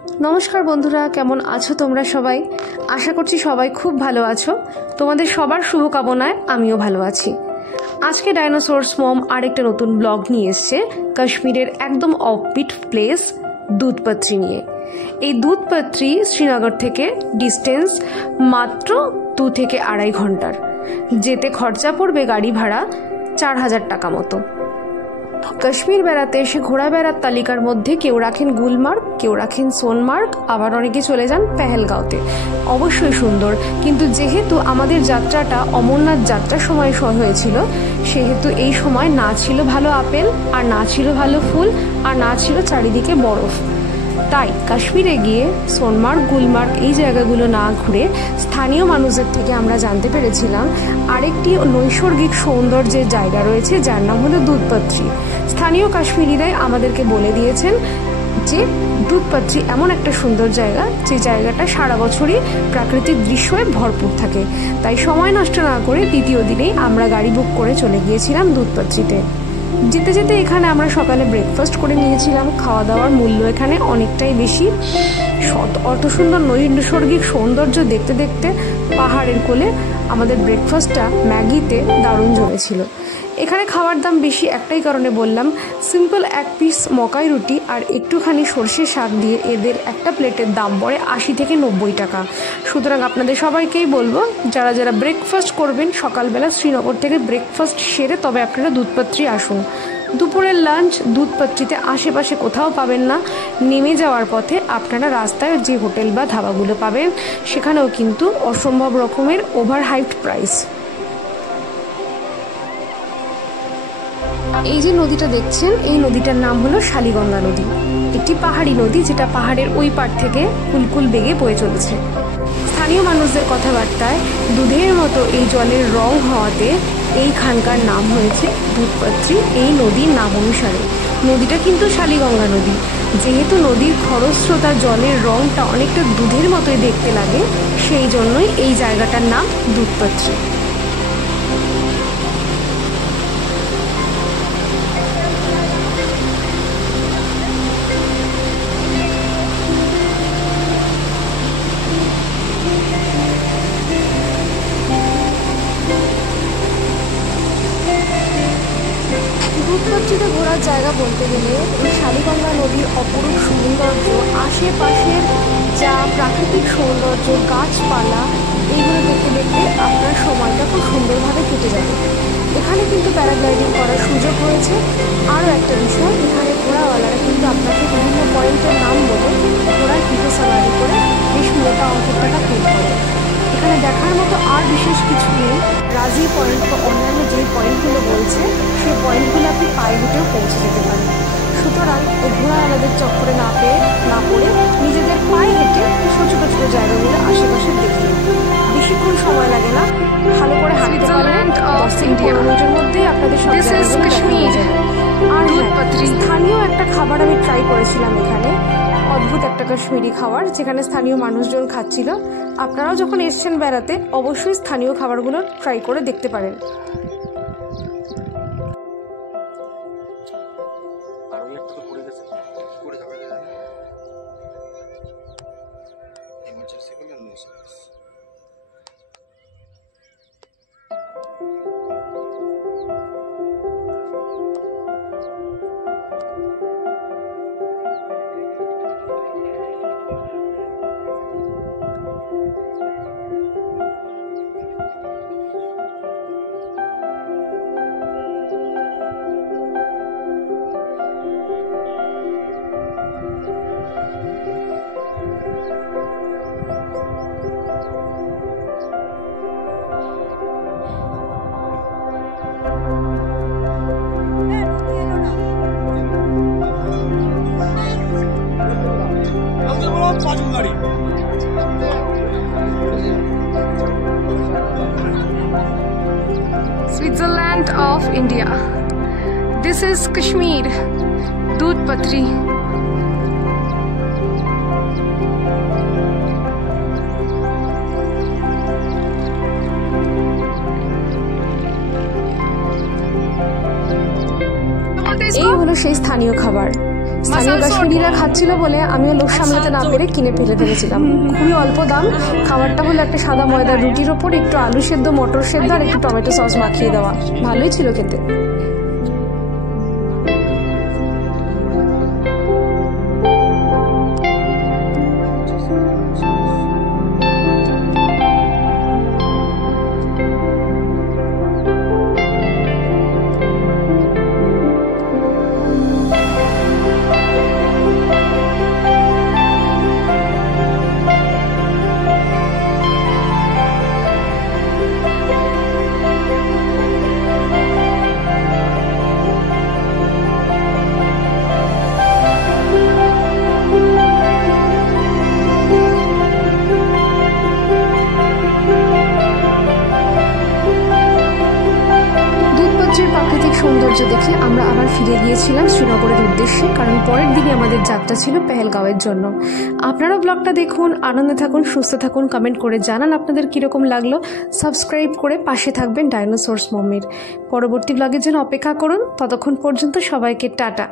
নমস্কার বন্ধুরা, কেমন আছো তোমরা সবাই? আশা করছি সবাই খুব ভালো আছো। তোমাদের সবার শুভকামনায় আমিও ভালো আছি। আজকে ডাইনোসরস মম আরেকটা নতুন ব্লগ নিয়ে এসছে কাশ্মীরের একদম অফবিট প্লেস দুধপাত্রি নিয়ে। এই দুধপাত্রি শ্রীনগর থেকে ডিস্টেন্স মাত্র 2 থেকে 2.5 ঘন্টার। যেতে খরচা পড়বে গাড়ি ভাড়া 4,000 টাকা মতো। কাশ্মীর বেড়াতে এসে ঘোরা বেড়ার তালিকার মধ্যে কেউ রাখেন গুলমার্গ, কেউ রাখেন সোনমার্গ, আবার অনেকে চলে যান পেহেলগাঁওতে। অবশ্যই সুন্দর, কিন্তু যেহেতু আমাদের যাত্রাটা অমরনাথ যাত্রার সময় হয়েছিল, সেহেতু এই সময় না ছিল ভালো আপেল, আর না ছিল ভালো ফুল, আর না ছিল চারিদিকে বরফ। তাই কাশ্মীরে গিয়ে সোনমার্গ, গুলমার্গ এই জায়গাগুলো না ঘুরে স্থানীয় মানুষদের থেকে আমরা জানতে পেরেছিলাম আরেকটি নৈসর্গিক সৌন্দর্যের জায়গা রয়েছে, যার নাম হলো দুধপাত্রি। স্থানীয় কাশ্মীরিরাই আমাদেরকে বলে দিয়েছেন যে দুধপাত্রি এমন একটা সুন্দর জায়গা, যে জায়গাটা সারা বছরই প্রাকৃতিক দৃশ্যে ভরপুর থাকে। তাই সময় নষ্ট না করে দ্বিতীয় দিনেই আমরা গাড়ি বুক করে চলে গিয়েছিলাম দুধপাত্রিতে। যেতে যেতে এখানে আমরা সকালে ব্রেকফাস্ট করে নিয়েছিলাম। খাওয়া দাওয়ার মূল্য এখানে অনেকটাই বেশি। অত সুন্দর নৈসর্গিক সৌন্দর্য দেখতে দেখতে পাহাড়ের কোলে আমাদের ব্রেকফাস্টটা ম্যাগিতে দারুণ জমেছিল। এখানে খাওয়ার দাম বেশি একটাই কারণে বললাম, সিম্পল 1 পিস মকাই রুটি আর একটুখানি সর্ষে শাক দিয়ে এদের একটা প্লেটের দাম পড়ে 80 থেকে 90 টাকা। সুতরাং আপনাদের সবাইকেই বলবো, যারা যারা ব্রেকফাস্ট করবেন সকালবেলা শ্রীনগর থেকে ব্রেকফাস্ট সেরে তবে আপনারা দুধপাত্রি আসুন। দুপুরের লাঞ্চ দুধপাত্রিতে আশেপাশে কোথাও পাবেন না। নেমে যাওয়ার পথে আপনারা রাস্তায় যে হোটেল বা ধাবাগুলো পাবেন, সেখানেও কিন্তু অসম্ভব রকমের ওভার হাইপড প্রাইস। এই যে নদীটা দেখছেন, এই নদীটার নাম হলো শালিগঙ্গা নদী। একটি পাহাড়ি নদী, যেটা পাহাড়ের ওই পার থেকে কুলকুল বেগে বয়ে চলেছে। স্থানীয় মানুষদের কথাবার্তায় দুধের মতো এই জলের রং হওয়াতে এইখানকার নাম হয়েছে দুধপাত্রি, এই নদীর নাম অনুসারে। নদীটা কিন্তু শালিগঙ্গা নদী। যেহেতু নদীর খরস্রোতা জলের রংটা অনেকটা দুধের মতোই দেখতে লাগে, সেই জন্যই এই জায়গাটার নাম দুধপাত্রি। দুধপাত্রিতে ঘোরার জায়গা বলতে গেলে এই শালিগঙ্গা নদীর অপরূপ সৌন্দর্য, আশেপাশের যা প্রাকৃতিক সৌন্দর্য, গাছপালা, এইগুলো দেখতে দেখতে আপনার সময়টা খুব সুন্দরভাবে কেটে যাবে। এখানে কিন্তু প্যারাগ্লাইডিং করার সুযোগ রয়েছে। আরও একটা বিষয়, এখানে ঘোড়াওয়ালারা কিন্তু আপনাকে বিভিন্ন পয়েন্টের নাম বলে ঘোড়ার পিঠে সাওয়ারি করে বেশ মোটা অঙ্কের টাকা পে করে। এখানে দেখার মতো আর বিশেষ কিছু নেই। রাজি পয়েন্ট বা অন্যান্য যে পয়েন্টগুলো বলছে, সেই পয়েন্টগুলো আপনি পায়ে হেঁটেও পৌঁছে যেতে পারেন। সুতরাং এই ঘোড়াওয়ালাদের চক্করে না পড়ে নিজেদের পায়ে হেঁটে ছোটো ছোটো জায়গাগুলো আশেপাশে দেখে নিন। বেশিক্ষণ সময় লাগে না, ভালো করে হাঁটতে পারলেন 10 থেকে 15 মিনিটের মধ্যেই আপনাদের সব জায়গাগুলো দেখা হয়ে যাবে। আর স্থানীয় একটা খাবার আমি ট্রাই করেছিলাম এখানে, অদ্ভুত একটা কাশ্মীরি খাবার, যেখানে স্থানীয় মানুষজন খাচ্ছিল। আপনারাও যখন এসছেন বেড়াতে অবশ্যই স্থানীয় খাবারগুলো ট্রাই করে দেখতে পারেন। Switzerland of India. This is Kashmir, Dudhpatri. এই হলো সেই স্থানীয় খাবার। স্থানীয় কাশ্মীরিরা খাচ্ছিল বলে আমিও লোভ সামলাতে না পেরে কিনে ফেলে ফেলেছিলাম। খুবই অল্প দাম। খাবারটা হলো একটা সাদা ময়দার রুটির ওপর একটু আলু সেদ্ধ, মটর সেদ্ধ আর একটু টমেটো সস মাখিয়ে দেওয়া। ভালোই ছিল খেতে। প্রাকৃতিক সৌন্দর্য দেখে আমরা আবার ফিরে গিয়েছিলাম শ্রীনগরের উদ্দেশ্যে, কারণ পরের দিনই আমাদের যাত্রা ছিল পেহেলগাঁওয়ের জন্য। আপনারাও ব্লগটা দেখুন, আনন্দে থাকুন, সুস্থ থাকুন, কমেন্ট করে জানান আপনাদের কীরকম লাগলো। সাবস্ক্রাইব করে পাশে থাকবেন ডাইনোসরস মমের। পরবর্তী ব্লগের জন্য অপেক্ষা করুন। ততক্ষণ পর্যন্ত সবাইকে টাটা।